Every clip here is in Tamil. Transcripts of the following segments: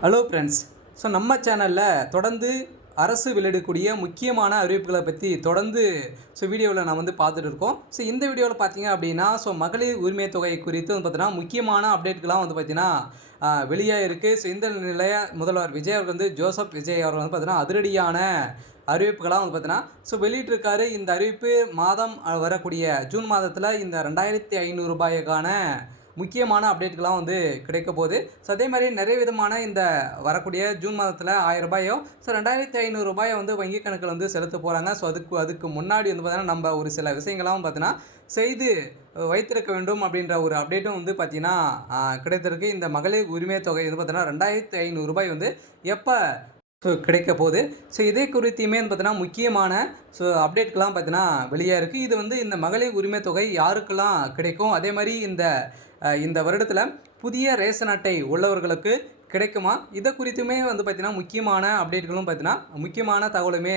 Hello friends. நம்ம சேனலில் தொடர்ந்து அரசு வெளியிடக்கூடிய முக்கியமான அறிவிப்புகளை பற்றி தொடர்ந்து வீடியோவில் நான் பார்த்துட்டு இருக்கோம். இந்த வீடியோவில் பார்த்தீங்க அப்படின்னா மகளிர் உரிமை தொகை குறித்து பார்த்தீங்கன்னா முக்கியமான அப்டேட்கள்லாம் பார்த்தீங்கன்னா வெளியாக இருக்குது. இந்த நிலைய முதல்வர் விஜய் அவர்கள் ஜோசப் விஜய் அவர்கள் பார்த்தீங்கன்னா அதிரடியான அறிவிப்புகளாக பார்த்தீங்கன்னா வெளியிட்டிருக்காரு. இந்த அறிவிப்பு மாதம் வரக்கூடிய ஜூன் மாதத்தில் இந்த 2500 ரூபாய்க்கான முக்கியமான அப்டேட்கள்லாம் கிடைக்க போகுது. அதே மாதிரி நிறைய விதமான இந்த வரக்கூடிய ஜூன் மாதத்தில் 1000 ரூபாயோ 2500 ரூபாயை வங்கி கணக்கில் செலுத்த போகிறாங்க. அதுக்கு முன்னாடி பார்த்தீங்கன்னா நம்ம ஒரு சில விஷயங்கள்லாம் பார்த்தீங்கன்னா செய்து வைத்திருக்க வேண்டும் அப்படின்ற ஒரு அப்டேட்டும் பார்த்தீங்கன்னா கிடைத்திருக்கு. இந்த மகளிர் உரிமை தொகை பார்த்தீங்கன்னா 2500 ரூபாய் எப்போ கிடைக்க போகுது. இதை குறித்துமே பார்த்தீங்கன்னா முக்கியமான அப்டேட்கெலாம் பார்த்தீங்கன்னா வெளியாக இருக்குது. இது இந்த மகளிர் உரிமை தொகை யாருக்கெல்லாம் கிடைக்கும், அதே மாதிரி இந்த வருடத்தில் புதிய ரேஷன் அட்டை உள்ளவர்களுக்கு கிடைக்குமா, இதை குறித்துமே பார்த்திங்கன்னா முக்கியமான அப்டேட்களும் பார்த்தீங்கன்னா முக்கியமான தகவலுமே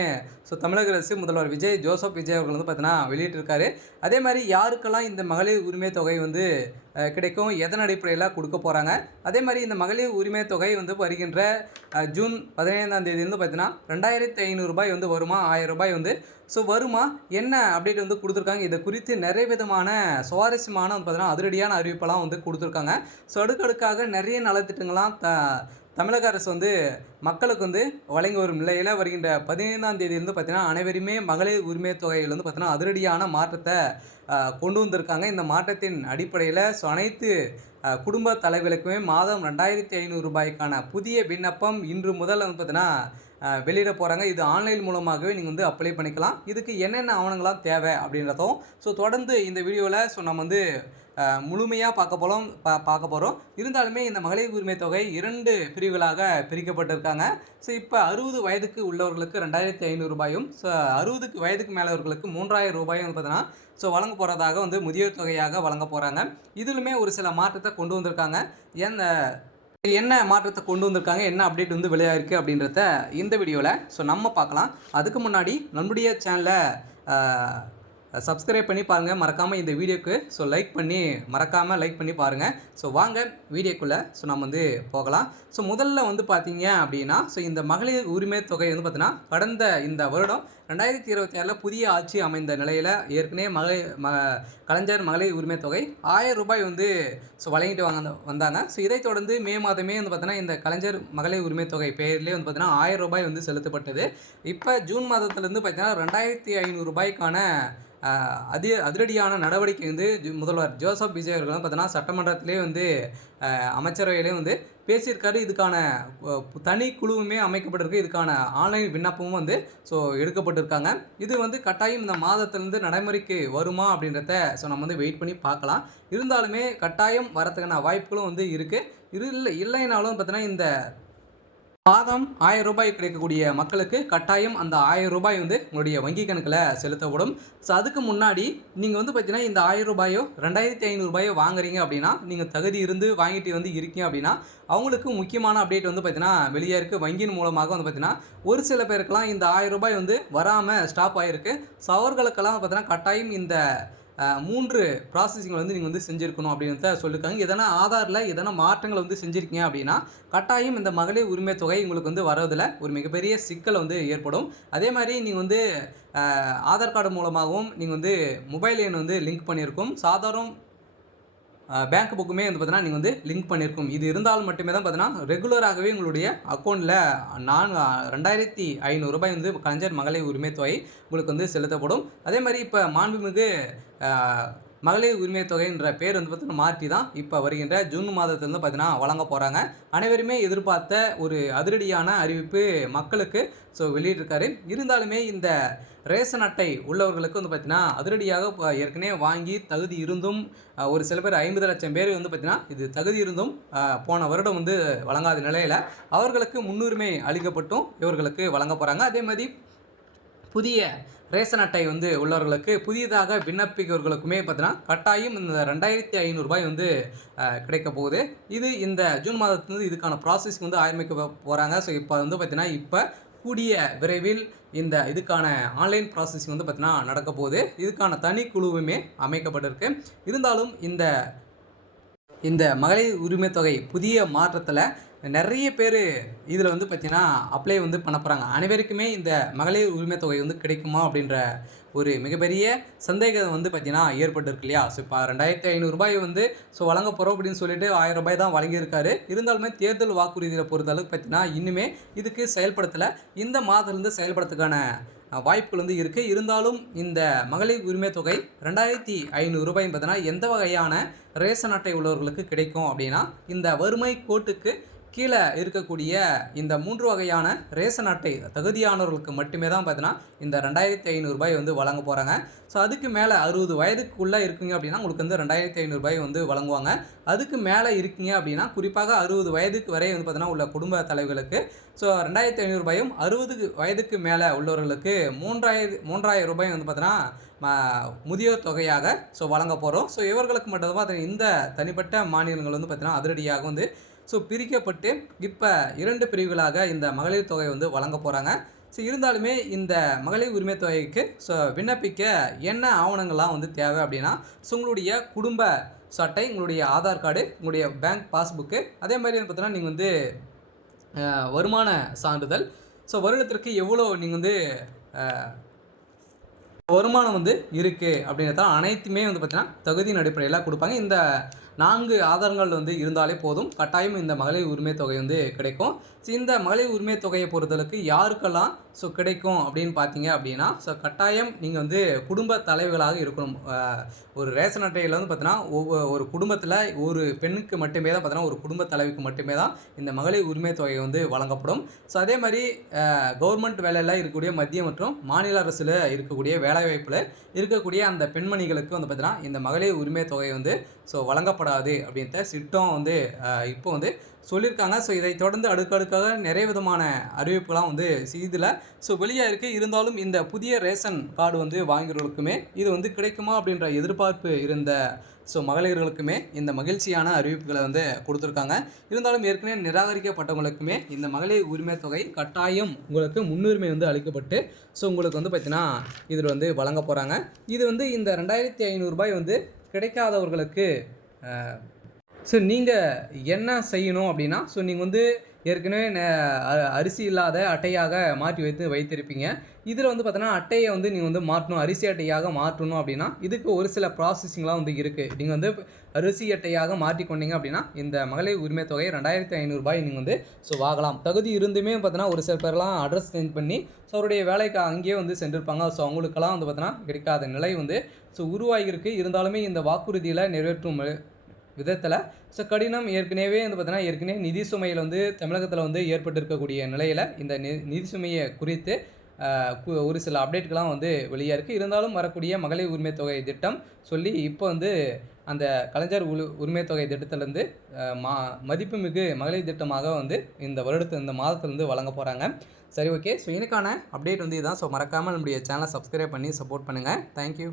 தமிழக அரசு முதல்வர் ஜோசப் விஜய் அவர்கள் பார்த்தீங்கன்னா வெளியிட்டிருக்காரு. அதே மாதிரி யாருக்கெல்லாம் இந்த மகளிர் உரிமை தொகை கிடைக்கும், எதன் அடிப்படையில் கொடுக்க போகிறாங்க, அதே மாதிரி இந்த மகளிர் உரிமை தொகை வருகின்ற ஜூன் 15ஆம் தேதியிலிருந்து பார்த்தீங்கன்னா 2500 ரூபாய் வருமா, 1000 ரூபாய் வருமா, என்ன அப்டேட் கொடுத்துருக்காங்க. இதை குறித்து நிறைய விதமான சுவாரஸ்யமான பார்த்தீங்கன்னா அதிரடியான அறிவிப்பெல்லாம் கொடுத்துருக்காங்க. அடுக்கடுக்காக நிறைய நலத்திட்டங்கள்லாம் தமிழக அரசு மக்களுக்கு வழங்கி வரும் நிலையில் வருகின்ற 15ஆம் தேதியிலிருந்து பார்த்தீங்கன்னா அனைவருமே மகளிர் உரிமை தொகையில் பார்த்தீங்கன்னா அதிரடியான மாற்றத்தை கொண்டு வந்திருக்காங்க. இந்த மாற்றத்தின் அடிப்படையில் அனைத்து குடும்ப தலைவர்களுக்குமே மாதம் 2500 ரூபாய்க்கான புதிய விண்ணப்பம் இன்று முதல் பார்த்தீங்கன்னா வெளியிட போகிறாங்க. இது ஆன்லைன் மூலமாகவே நீங்கள் அப்ளை பண்ணிக்கலாம். இதுக்கு என்னென்ன ஆவணங்கள்லாம் தேவை அப்படின்றதும் தொடர்ந்து இந்த வீடியோவில் நம்ம முழுமையாக பார்க்க போகிறோம். இருந்தாலுமே இந்த மகளிர் உரிமை தொகை 2 பிரிவுகளாக பிரிக்கப்பட்டிருக்காங்க. இப்போ 60 வயதுக்கு உள்ளவர்களுக்கு 2500 ரூபாயும் 60 வயதுக்கு மேலவர்களுக்கு 3000 ரூபாயும் பார்த்தீங்கன்னா வழங்க போகிறதாக முதியோர் தொகையாக வழங்க போகிறாங்க. இதிலுமே ஒரு சில மாற்றத்தை கொண்டு வந்திருக்காங்க. என்ன மாற்றத்தை கொண்டு வந்திருக்காங்க, என்ன அப்டேட் வெளியாக இருக்குது அப்படின்றத இந்த வீடியோவில் நம்ம பார்க்கலாம். அதுக்கு முன்னாடி நம்முடைய சேனலை சப்ஸ்கிரைப் பண்ணி பாருங்கள் மறக்காமல். இந்த வீடியோக்கு மறக்காமல் லைக் பண்ணி பாருங்கள். வாங்க வீடியோக்குள்ளே நம்ம போகலாம். முதல்ல பார்த்தீங்க அப்படின்னா இந்த மகளிர் உரிமை தொகை பார்த்தீங்கன்னா கடந்த இந்த வருடம் 2026 புதிய ஆட்சி அமைந்த நிலையில் ஏற்கனவே கலைஞர் மகளிர் உரிமை தொகை 1000 ரூபாய் வழங்கிட்டு வந்தாங்க. இதை தொடர்ந்து மே மாதமே பார்த்தீங்கன்னா இந்த கலைஞர் மகளிர் உரிமை தொகை பெயர்லேயே பார்த்தீங்கன்னா 1000 ரூபாய் செலுத்தப்பட்டது. இப்போ ஜூன் மாதத்துலேருந்து பார்த்தீங்கன்னா 2500 ரூபாய்க்கான அதிரடியான நடவடிக்கை முதல்வர் ஜோசப் விஜய் அவர்கள் பார்த்தீங்கன்னா சட்டமன்றத்திலே அமைச்சரவையிலே பேசியிருக்காரு. இதுக்கான தனி குழுவுமே அமைக்கப்பட்டிருக்கு. இதுக்கான ஆன்லைன் விண்ணப்பமும் எடுக்கப்பட்டிருக்காங்க. இது கட்டாயம் இந்த மாதத்திலேருந்து நடைமுறைக்கு வருமா அப்படின்றத நம்ம வெயிட் பண்ணி பார்க்கலாம். இருந்தாலுமே கட்டாயம் வரத்துக்கான வாய்ப்புகளும் இருக்குது. இல்லைனாலும் பார்த்தீங்கன்னா இந்த மாதம் 1000 ரூபாய் கிடைக்கக்கூடிய மக்களுக்கு கட்டாயம் அந்த 1000 ரூபாய் உங்களுடைய வங்கி கணக்கில் செலுத்தப்படும். அதுக்கு முன்னாடி நீங்கள் பார்த்தீங்கன்னா இந்த 1000 ரூபாயோ 2500 ரூபாயோ வாங்குறீங்க அப்படின்னா, நீங்கள் தகுதி இருந்து வாங்கிட்டு இருக்கீங்க அப்படின்னா அவங்களுக்கு முக்கியமான அப்டேட் பார்த்தீங்கன்னா வெளியே இருக்குது. வங்கியின் மூலமாக பார்த்தீங்கன்னா ஒரு சில பேருக்கெல்லாம் இந்த 1000 ரூபாய் வராமல் ஸ்டாப் ஆகிருக்கு. அவர்களுக்கெல்லாம் பார்த்தீங்கன்னா கட்டாயம் இந்த 3 ப்ராசஸிங் நீங்கள் செஞ்சுருக்கணும் அப்படின்னு சொல்லியிருக்காங்க. எதனா ஆதாரில் எதனா மாற்றங்கள் செஞ்சுருக்கீங்க அப்படின்னா கட்டாயம் இந்த மகளிர் உரிமை தொகை உங்களுக்கு வரதில் ஒரு மிகப்பெரிய சிக்கல் ஏற்படும். அதே மாதிரி நீங்கள் ஆதார் கார்டு மூலமாகவும் நீங்கள் மொபைல் எண் லிங்க் பண்ணியிருக்கும். சாதாரண பேங்க் புக்குமே பார்த்தீங்கன்னா நீங்கள் லிங்க் பண்ணியிருக்கும். இது இருந்தால் மட்டுமே தான் பார்த்தீங்கன்னா ரெகுலராகவே உங்களுடைய அக்கௌண்ட்டில் 2500 ரூபாய் கலைஞர் மகளிர் உரிமை தொகை உங்களுக்கு செலுத்தப்படும். அதே மாதிரி இப்போ மாண்புமிகு மகளிர் உரிமை தொகைன்ற பேர் பார்த்தீங்கன்னா மாற்றி தான் இப்போ வருகின்ற ஜூன் மாதத்துலேருந்து பார்த்தீங்கன்னா வழங்க போகிறாங்க. அனைவருமே எதிர்பார்த்த ஒரு அதிரடியான அறிவிப்பு மக்களுக்கு வெளியிட்டிருக்காரு. இருந்தாலுமே இந்த ரேஷன் அட்டை உள்ளவர்களுக்கு பார்த்தீங்கன்னா அதிரடியாக ஏற்கனவே வாங்கி தகுதி இருந்தும் ஒரு சில பேர் 50 லட்சம் பேர் பார்த்தீங்கன்னா இது தகுதி இருந்தும் போன வருடம் வழங்காத நிலையில் அவர்களுக்கு முன்னுரிமை அளிக்கப்பட்டும் இவர்களுக்கு வழங்க போகிறாங்க. அதே மாதிரி புதிய ரேஷன் அட்டை உள்ளவர்களுக்கு புதியதாக விண்ணப்பிக்கிறவர்களுக்குமே பார்த்தீங்கன்னா கட்டாயம் இந்த 2500 ரூபாய் கிடைக்க போகுது. இது இந்த ஜூன் மாதத்துலேருந்து இதுக்கான ப்ராசஸ் ஆரம்பிக்க போகிறாங்க. இப்போ பார்த்தீங்கன்னா இப்போ கூடிய விரைவில் இதுக்கான ஆன்லைன் ப்ராசஸிங் பார்த்தீங்கன்னா நடக்க போகுது. இதுக்கான தனி குழுவுமே அமைக்கப்பட்டிருக்கு. இருந்தாலும் இந்த மகளிர் உரிமை தொகை புதிய மாற்றத்தில் நிறைய பேர் இதில் வந்து பார்த்தீங்கன்னா அப்ளை வந்து பண்ண போகிறாங்க. அனைவருக்குமே இந்த மகளிர் உரிமை தொகை வந்து கிடைக்குமா அப்படின்ற ஒரு மிகப்பெரிய சந்தேகம் வந்து பார்த்தீங்கன்னா ஏற்பட்டிருக்கு இல்லையா? ஸோ இப்போ ரூ. 2500 வந்து வழங்க போகிறோம் அப்படின்னு சொல்லிட்டு ரூ. 1000 தான் வழங்கியிருக்காரு. இருந்தாலுமே தேர்தல் வாக்குறுதியில பொறுத்தளவுக்கு பார்த்தீங்கன்னா இன்னுமே இதுக்கு செயல்படுத்தலை. இந்த மாதத்துலேருந்து செயல்படுறதுக்கான வாய்ப்புகள் வந்து இருக்குது. இருந்தாலும் இந்த மகளிர் உரிமை தொகை ரூ. 2500 பார்த்தீங்கன்னா எந்த வகையான ரேஷன் அட்டை உள்ளவர்களுக்கு கிடைக்கும் அப்படின்னா, இந்த வறுமை கோட்டுக்கு கீழே இருக்கக்கூடிய இந்த 3 வகையான ரேஷன் அட்டை தகுதியானவர்களுக்கு மட்டுமே தான் பார்த்தீங்கன்னா இந்த ரூ. 2500 வந்து வழங்க போகிறாங்க. ஸோ அதுக்கு மேலே 60 வயதுக்குள்ளே இருக்கீங்க அப்படின்னா உங்களுக்கு வந்து ரூ. 2500 வந்து வழங்குவாங்க. அதுக்கு மேலே இருக்கீங்க அப்படின்னா குறிப்பாக 60 வயதுக்கு வரை வந்து பார்த்தீங்கன்னா உள்ள குடும்ப தலைவர்களுக்கு ஸோ ரூ. 2500 60 வயதுக்கு மேலே உள்ளவர்களுக்கு ரூ. 3000 வந்து பார்த்தீங்கன்னா முதியோர் தொகையாக வழங்க போகிறோம். ஸோ இவர்களுக்கு மட்டும் தான் இந்த தனிப்பட்ட மாநிலங்கள் வந்து பார்த்தீங்கன்னா அதிரடியாக வந்து பிரிக்கப்பட்டு இப்போ 2 பிரிவுகளாக இந்த மகளிர் தொகை வந்து வழங்க போகிறாங்க. ஸோ இருந்தாலுமே இந்த மகளிர் உரிமை தொகைக்கு விண்ணப்பிக்க என்ன ஆவணங்கள்லாம் வந்து தேவை அப்படின்னா, உங்களுடைய குடும்ப அட்டை, உங்களுடைய ஆதார் கார்டு, உங்களுடைய பேங்க் பாஸ்புக்கு, அதே மாதிரி வந்து பார்த்தீங்கன்னா நீங்கள் வந்து வருமான சான்றிதழ், வருடத்திற்கு எவ்வளோ நீங்கள் வந்து வருமானம் வந்து இருக்குது அப்படின்றத அனைத்துமே வந்து பார்த்தீங்கன்னா தகுதியின் அடிப்படையில் கொடுப்பாங்க. இந்த 4 ஆதாரங்கள் வந்து இருந்தாலே போதும், கட்டாயம் இந்த மகளிர் உரிமை தொகை வந்து கிடைக்கும். இந்த மகளிர் உரிமை தொகையை பொறுத்தளவுக்கு யாருக்கெல்லாம் கிடைக்கும் அப்படின்னு பார்த்தீங்க அப்படின்னா, கட்டாயம் நீங்கள் வந்து குடும்ப தலைவர்களாக இருக்கணும். ஒரு ரேஷன் அட்டையில் வந்து பார்த்தீங்கன்னா ஒரு குடும்பத்தில் ஒரு பெண்ணுக்கு மட்டுமே தான் பார்த்தீங்கன்னா ஒரு குடும்ப தலைவிக்கு மட்டுமே தான் இந்த மகளிர் உரிமை தொகை வந்து வழங்கப்படும். அதே மாதிரி கவர்மெண்ட் வேலையில் இருக்கக்கூடிய மத்திய மற்றும் மாநில அரசில் இருக்கக்கூடிய வேலைவாய்ப்பில் இருக்கக்கூடிய அந்த பெண்மணிகளுக்கு வந்து பார்த்தீங்கன்னா இந்த மகளிர் உரிமை தொகை வந்து வழங்கப்படாது அப்படின்ற திட்டம் வந்து இப்போ வந்து சொல்லியிருக்காங்க. இதை தொடர்ந்து அடுக்கடுக்காக நிறைய விதமான அறிவிப்புகள்லாம் வந்து இதில் வெளியாக இருக்குது. இருந்தாலும் இந்த புதிய ரேஷன் கார்டு வந்து வாங்குறவர்களுக்குமே இது வந்து கிடைக்குமா அப்படின்ற எதிர்பார்ப்பு இருந்த மகளிர்களுக்குமே இந்த மகிழ்ச்சியான அறிவிப்புகளை வந்து கொடுத்துருக்காங்க. இருந்தாலும் ஏற்கனவே நிராகரிக்கப்பட்டவங்களுக்குமே இந்த மகளிர் உரிமை தொகை கட்டாயம் உங்களுக்கு முன்னுரிமை வந்து அளிக்கப்பட்டு உங்களுக்கு வந்து பார்த்தீங்கன்னா இதில் வந்து வழங்க போகிறாங்க. இது வந்து இந்த ரூ. 2500 வந்து கிடைக்காதவர்களுக்கு நீங்கள் என்ன செய்யணும் அப்படின்னா, நீங்கள் வந்து ஏற்கனவே அரிசி இல்லாத அட்டையாக மாற்றி வைத்திருப்பீங்க. இதில் வந்து பார்த்தீங்கன்னா அட்டையை வந்து நீங்கள் வந்து மாற்றணும், அரிசி அட்டையாக மாற்றணும் அப்படின்னா இதுக்கு ஒரு சில ப்ராசஸிங்லாம் வந்து இருக்குது. நீங்கள் வந்து அரிசி அட்டையாக மாற்றிக்கொண்டீங்க அப்படின்னா இந்த மகளிர் உரிமை தொகை ரூ. 2500 நீங்கள் வந்து வாங்கலாம். தகுதி இருந்துமே பார்த்தீங்கன்னா ஒரு சில பேர்லாம் அட்ரஸ் சேஞ்ச் பண்ணி அவருடைய வேலைக்கு அங்கேயே வந்து சென்றிருப்பாங்க. அவங்களுக்கெல்லாம் வந்து பார்த்தீங்கன்னா கிடைக்காத நிலை வந்து உருவாகியிருக்கு. இருந்தாலுமே இந்த வாக்குறுதியில் நிறைவேற்றும் விதத்தில் கடினம் ஏற்கனவே வந்து பார்த்தீங்கன்னா ஏற்கனவே நிதி சுமையில் வந்து தமிழகத்தில் வந்து ஏற்பட்டிருக்கக்கூடிய நிலையில் இந்த நிதி சுமையை குறித்து ஒரு சில அப்டேட்கள்லாம் வந்து வெளியாக இருக்குது. இருந்தாலும் வரக்கூடிய மகளிர் உரிமை தொகை திட்டம் இப்போ வந்து அந்த கலைஞர் உரிமை தொகை திட்டத்திலேருந்து மதிப்புமிகு மகளிர் திட்டமாக வந்து இந்த மாதத்துலேருந்து வழங்க போகிறாங்க. சரி, ஓகே. எனக்கான அப்டேட் வந்து இதுதான். மறக்காமல் நம்முடைய சேனலை சப்ஸ்கிரைப் பண்ணி சப்போர்ட் பண்ணுங்கள். தேங்க்யூ.